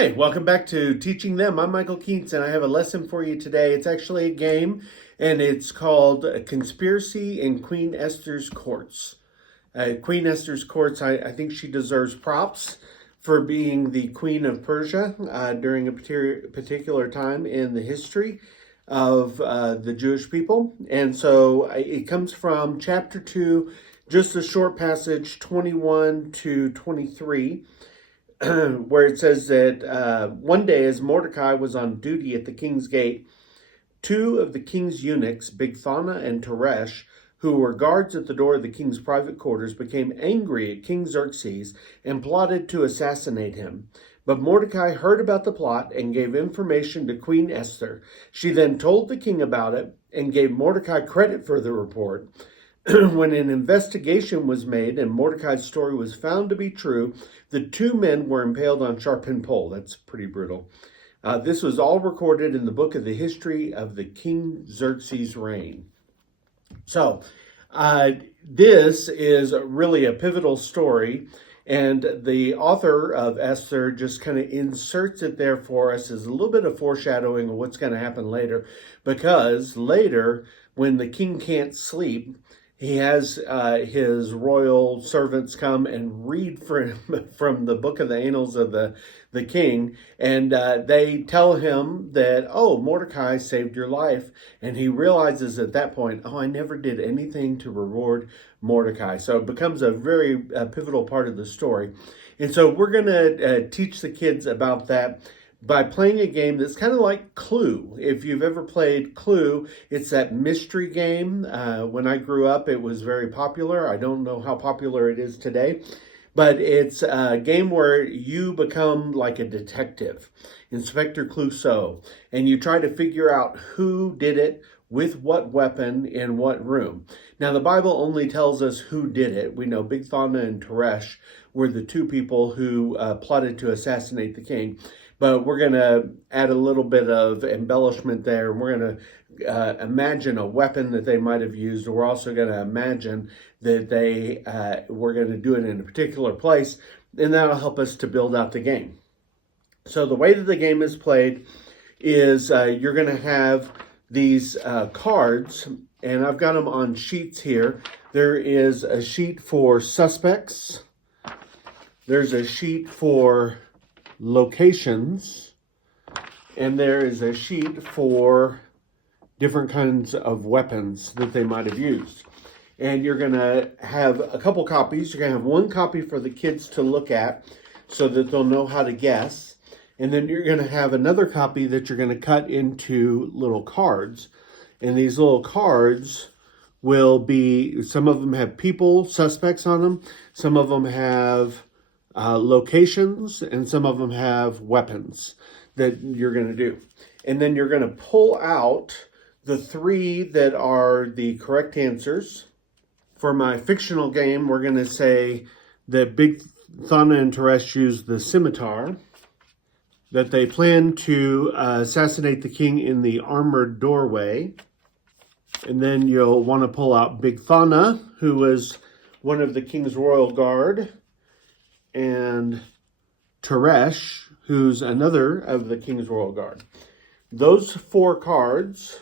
Hi, welcome back to Teaching Them. I'm Michael Keats, and I have a lesson for you today. It's actually a game, and it's called Conspiracy in Queen Esther's Courts. Queen Esther's Courts, I think she deserves props for being the Queen of Persia during a particular time in the history of the Jewish people. And so it comes from chapter 2, just a short passage, 21 to 23. Where it says that one day as Mordecai was on duty at the king's gate, two of the king's eunuchs, Bigthana and Teresh, who were guards at the door of the king's private quarters, became angry at King Xerxes and plotted to assassinate him. But Mordecai heard about the plot and gave information to Queen Esther. She then told the king about it and gave Mordecai credit for the report. When an investigation was made and Mordecai's story was found to be true, the two men were impaled on sharpened pole. That's pretty brutal. This was all recorded in the book of the history of the King Xerxes' reign. So, this is really a pivotal story, and the author of Esther just kind of inserts it there for us as a little bit of foreshadowing of what's going to happen later, because later, when the king can't sleep, he has his royal servants come and read for him from the book of the annals of the king, and they tell him that, oh, Mordecai saved your life, and he realizes at that point, oh, I never did anything to reward Mordecai. So it becomes a very pivotal part of the story. And so we're going to teach the kids about that by playing a game that's kind of like Clue. If you've ever played Clue, it's that mystery game. When I grew up, it was very popular. I don't know how popular it is today, but it's a game where you become like a detective, Inspector Clouseau, and you try to figure out who did it, with what weapon, in what room. Now, the Bible only tells us who did it. We know Bigthana and Teresh were the two people who plotted to assassinate the king. But we're going to add a little bit of embellishment there. We're going to imagine a weapon that they might have used. We're also going to imagine that they were going to do it in a particular place, and that'll help us to build out the game. So the way that the game is played is you're going to have these cards, and I've got them on sheets here. There is a sheet for suspects. There's a sheet for locations, and there is a sheet for different kinds of weapons that they might have used. And you're going to have a couple copies. You're going to have one copy for the kids to look at so that they'll know how to guess. And then you're going to have another copy that you're going to cut into little cards. And these little cards will be, some of them have people, suspects on them. Some of them have locations, and some of them have weapons that you're going to do. And then you're going to pull out the three that are the correct answers. For my fictional game, we're going to say that Bigthana and Teresh used the scimitar, that they plan to assassinate the king in the armored doorway. And then you'll want to pull out Bigthana, who was one of the king's royal guard, and Teresh, who's another of the king's royal guard. Those four cards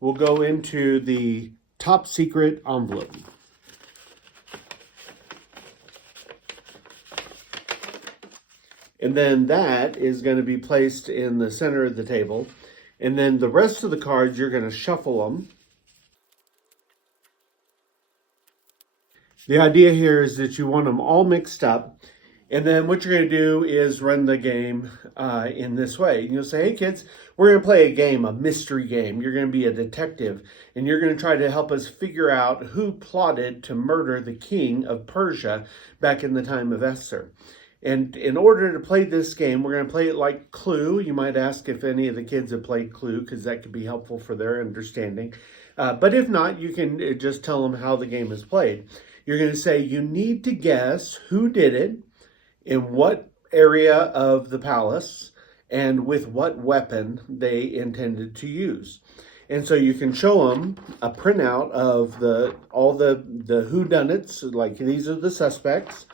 will go into the top secret envelope. And then that is going to be placed in the center of the table. And then the rest of the cards, you're going to shuffle them. The idea here is that you want them all mixed up. And then what you're going to do is run the game in this way. And you'll say, hey, kids, we're going to play a game, a mystery game. You're going to be a detective, and you're going to try to help us figure out who plotted to murder the king of Persia back in the time of Esther. And in order to play this game, we're going to play it like Clue. You might ask if any of the kids have played Clue, because that could be helpful for their understanding. But if not, you can just tell them how the game is played. You're going to say, you need to guess who did it, in what area of the palace, and with what weapon they intended to use. And so you can show them a printout of all the whodunits, like these are the suspects.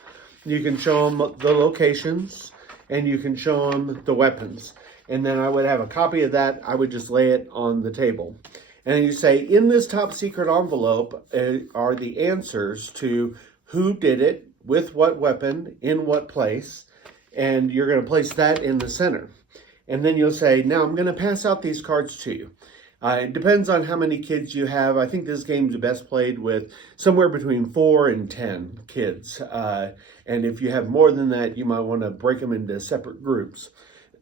You can show them the locations, and you can show them the weapons. And then I would have a copy of that. I would just lay it on the table. And you say, in this top secret envelope are the answers to who did it, with what weapon, in what place, and you're going to place that in the center. And then you'll say, now I'm going to pass out these cards to you. It depends on how many kids you have. I think this game's best played with somewhere between 4 and 10 kids. And if you have more than that, you might want to break them into separate groups.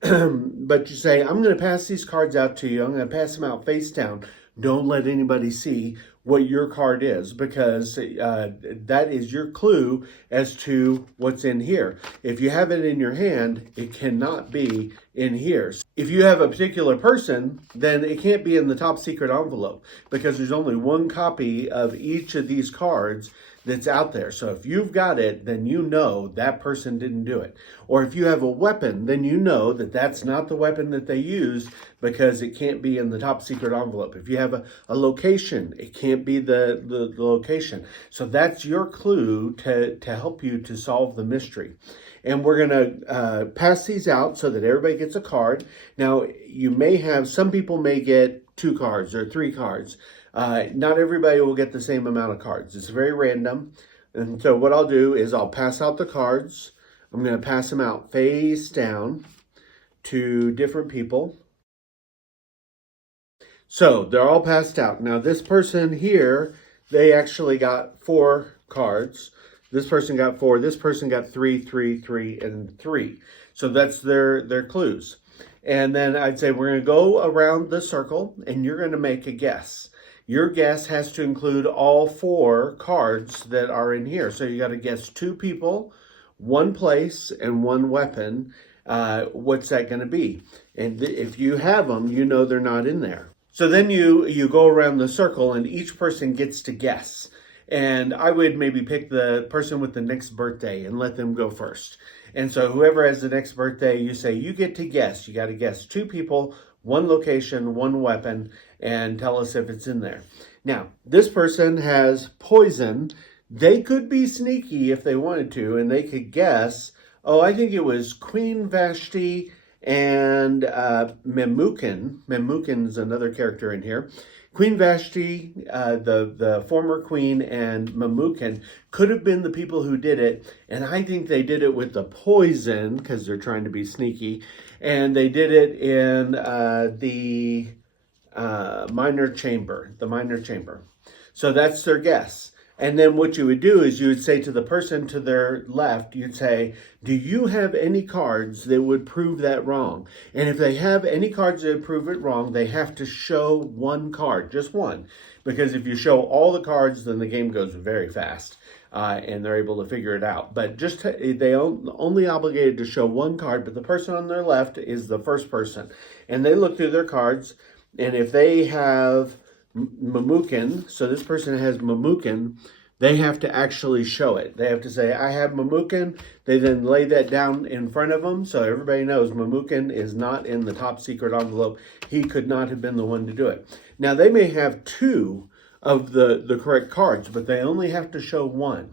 But you say, I'm going to pass these cards out to you. I'm going to pass them out face down. Don't let anybody see what your card is, because that is your clue as to what's in here. If you have it in your hand, it cannot be in here. If you have a particular person, then it can't be in the top secret envelope, because there's only one copy of each of these cards that's out there. So if you've got it, then you know that person didn't do it. Or if you have a weapon, then you know that that's not the weapon that they used, because it can't be in the top secret envelope. If you have a location, it can't be the location. So that's your clue to help you to solve the mystery. And we're going to pass these out so that everybody gets a card. Now, you may have, some people may get 2 cards or 3 cards. Not everybody will get the same amount of cards. It's very random. And so what I'll do is I'll pass out the cards. I'm going to pass them out face down to different people. So they're all passed out. Now this person here, they actually got 4 cards. This person got 4. This person got 3, 3, 3, and 3. So that's their clues. And then I'd say we're going to go around the circle, and you're going to make a guess. Your guess has to include all 4 cards that are in here. So you got to guess 2 people, 1 place, and 1 weapon. What's that going to be? And if you have them, you know they're not in there. So then you go around the circle, and each person gets to guess. And I would maybe pick the person with the next birthday and let them go first. And so whoever has the next birthday, you say, you get to guess. You got to guess 2 people, 1 location, 1 weapon, and tell us if it's in there. Now, this person has poison. They could be sneaky if they wanted to, and they could guess, oh, I think it was Queen Vashti and Memucan. Memucan is another character in here. Queen Vashti, the former queen, and Memucan could have been the people who did it, and I think they did it with the poison because they're trying to be sneaky, and they did it in the minor chamber, So that's their guess. And then what you would do is you would say to the person to their left, you'd say, do you have any cards that would prove that wrong? And if they have any cards that prove it wrong, they have to show 1 card, just 1. Because if you show all the cards, then the game goes very fast. And they're able to figure it out. But they only obligated to show 1 card, but the person on their left is the first person. And they look through their cards, and if they have Memucan, so this person has Memucan, they have to actually show it. They have to say, I have Memucan. They then lay that down in front of them, so everybody knows Memucan is not in the top secret envelope. He could not have been the one to do it. Now, they may have 2 of the correct cards, but they only have to show 1.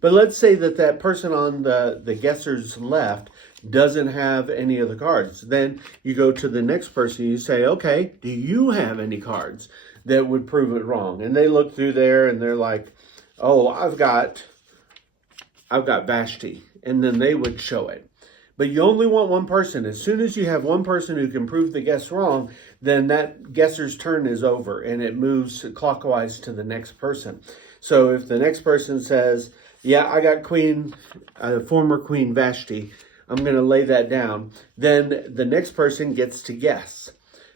But let's say that person on the guesser's left doesn't have any of the cards. Then you go to the next person, you say, okay, do you have any cards that would prove it wrong? And they look through there and they're like, oh, I've got Vashti. And then they would show it. But you only want 1 person. As soon as you have 1 person who can prove the guess wrong, then that guesser's turn is over and it moves clockwise to the next person. So if the next person says, yeah, I got former Queen Vashti, I'm going to lay that down, then the next person gets to guess.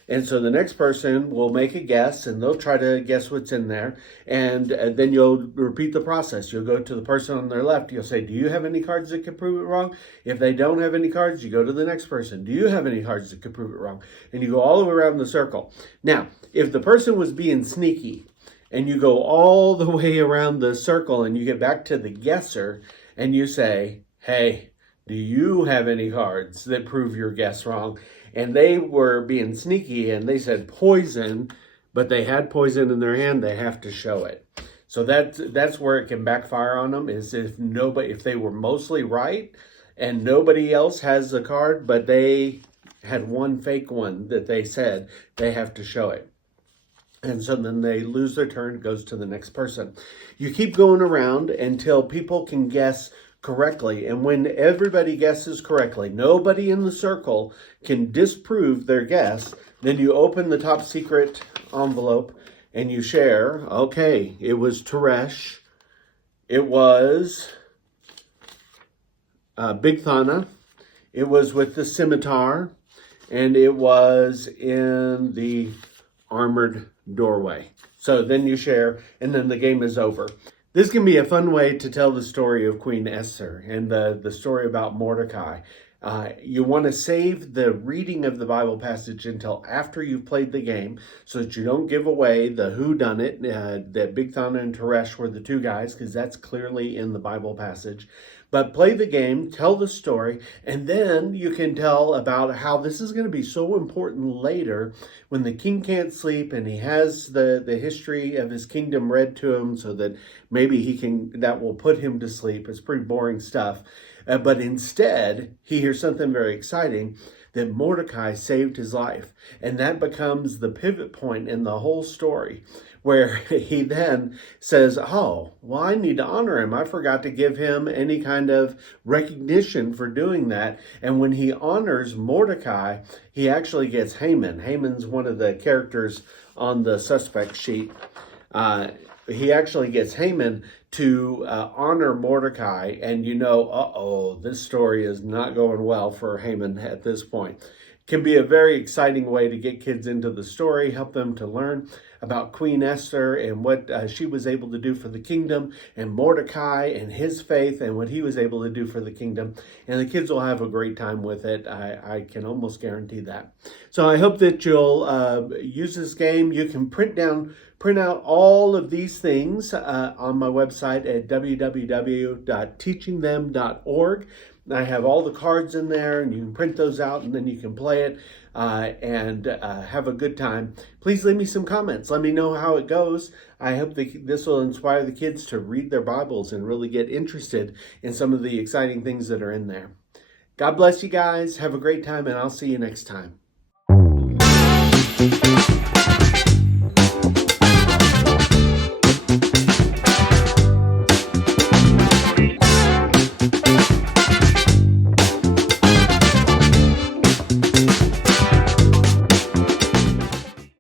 And so the next person will make a guess, and they'll try to guess what's in there. And then you'll repeat the process. You'll go to the person on their left. You'll say, do you have any cards that could prove it wrong? If they don't have any cards, you go to the next person. Do you have any cards that could prove it wrong? And you go all the way around the circle. Now, if the person was being sneaky, and you go all the way around the circle, and you get back to the guesser, and you say, hey, do you have any cards that prove your guess wrong? And they were being sneaky and they said poison, but they had poison in their hand, they have to show it. So that's where it can backfire on them, is if they were mostly right and nobody else has a card, but they had one fake one that they said they have to show it. And so then they lose their turn, it goes to the next person. You keep going around until people can guess correctly. And when everybody guesses correctly, nobody in the circle can disprove their guess, then you open the top secret envelope and you share. Okay, it was Teresh. It was Big Thana. It was with the scimitar. And it was in the armored doorway. So then you share, and then the game is over. This can be a fun way to tell the story of Queen Esther and the story about Mordecai. You want to save the reading of the Bible passage until after you've played the game so that you don't give away the whodunit, that Big Thana and Teresh were the two guys, because that's clearly in the Bible passage. But play the game, tell the story, and then you can tell about how this is going to be so important later when the king can't sleep and he has the history of his kingdom read to him so that maybe that will put him to sleep. It's pretty boring stuff. But instead, he hears something very exciting, that Mordecai saved his life. And that becomes the pivot point in the whole story, where he then says, oh, well, I need to honor him. I forgot to give him any kind of recognition for doing that. And when he honors Mordecai, he actually gets Haman. Haman's one of the characters on the suspect sheet. He actually gets Haman to honor Mordecai, and this story is not going well for Haman at this point. Can be a very exciting way to get kids into the story, help them to learn about Queen Esther and what she was able to do for the kingdom, and Mordecai and his faith and what he was able to do for the kingdom. And the kids will have a great time with it. I can almost guarantee that. So I hope that you'll use this game. You can print out all of these things on my website at www.teachingthem.org. I have all the cards in there, and you can print those out, and then you can play it and have a good time. Please leave me some comments. Let me know how it goes. I hope this will inspire the kids to read their Bibles and really get interested in some of the exciting things that are in there. God bless you guys. Have a great time, and I'll see you next time.